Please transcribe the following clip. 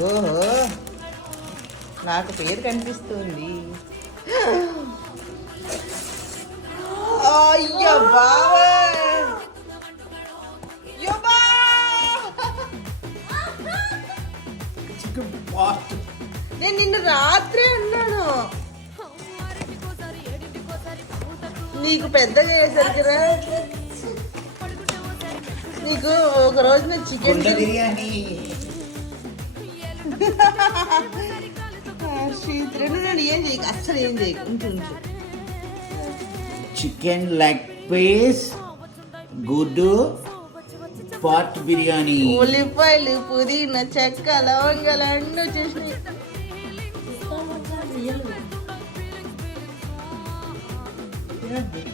ఓహో, నాకు పేరు కనిపిస్తుంది. అయ్యో బావా, నేను నిన్ను రాత్రి అన్నాను నీకు పెద్దగా వేసరికిరా. నీకు ఒక రోజున చికెన్ బిర్యానీ ఏం చేయకు, అస్సలు ఏం చేయకు, ఉంచు ఉంచు. చికెన్ లెగ్ పీస్, గుడ్డు, పాట్ బిర్యానీ, ఉల్లిపాయలు, పుదీనా, చెక్క, లవంగాలు అన్నీ వచ్చేసినాయి. తినద్దు.